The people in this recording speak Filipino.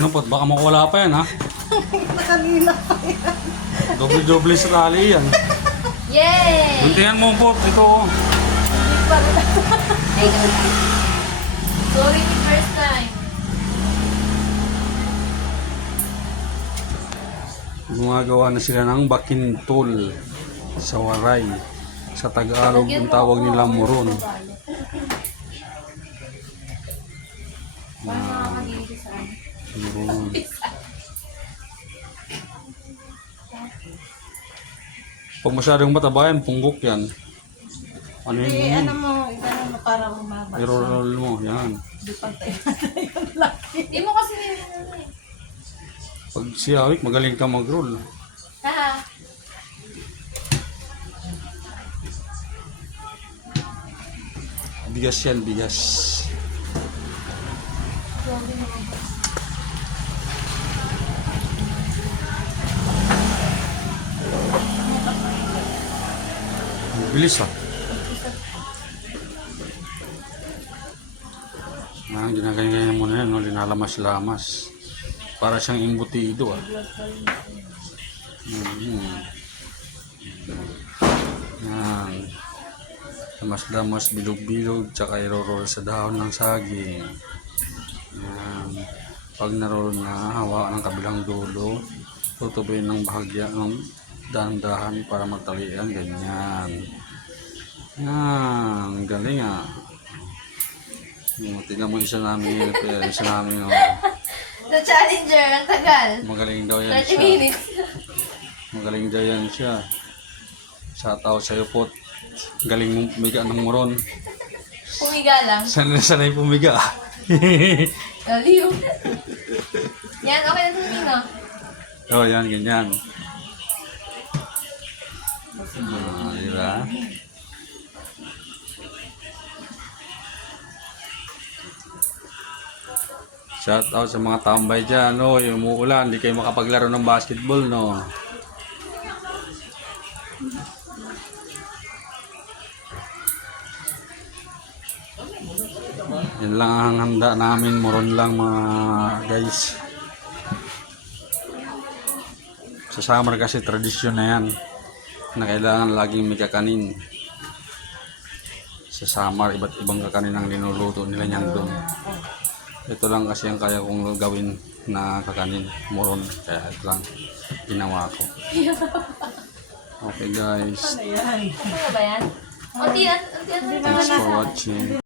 Ano po? Baka mawala pa yan ha? Nakanila pa yan. Doble-doble sa tali yan. Yay! Buntingan mo po. Ito. Hindi pa rin. Ay, sorry, the first time. Gumagawa na sila ng bakintol sa Waray. Sa Tagalog, ang tawag nila muron. Parang nakakagigil sa akin. Muron. Pag masyadong mataba yan, punggok yan. Ano Hindi, yun? ano mo, para humaba. I-roll mo, yan. Hindi pantay yung laki. Hindi mo kasi ano eh. Pag si Awik, magaling ka mag-roll. Haha. Bigas yan, bigas. Bilis ah. Ginaganyan mo na yan, no? Linalamas-lamas. Para siyang imbutido ah. Yan. Lamas-lamas, bilog-bilog, tsaka i-roll sa dahon ng saging. Yan. Pag na-roll na, hawakan ng kabilang dulo, tutubuin ng bahagya ng dahan-dahan para magtalian, ganyan. Yan, galing ah. Tingnan mo isa namin, oh. The challenger, ang tagal. Magaling daw yan 30 siya. minutes. Magaling daw yan siya. Shoutout sa'yo po. Galing mong pumiga ng muron. Pumiga lang. Sanay pumiga. Galiw. Yan, okay na ito, Nino. Oh, yan, ganyan. Diba? Shout out sa mga tambay dyan, no? Yung umuulan, hindi kayo makapaglaro ng basketball, no? Yan lang ang handa namin, moron lang mga guys. Sa summer kasi tradisyon na yan, na kailangan laging may kakanin. Sa summer, iba't ibang kakanin ang linuluto nila niyan doon. Ito lang kasi ang kaya kong gawin na kakanin, moron. Kaya ito lang ginawa ko. Okay guys, Ano yan? Ano ba yan? Unti thanks for watching.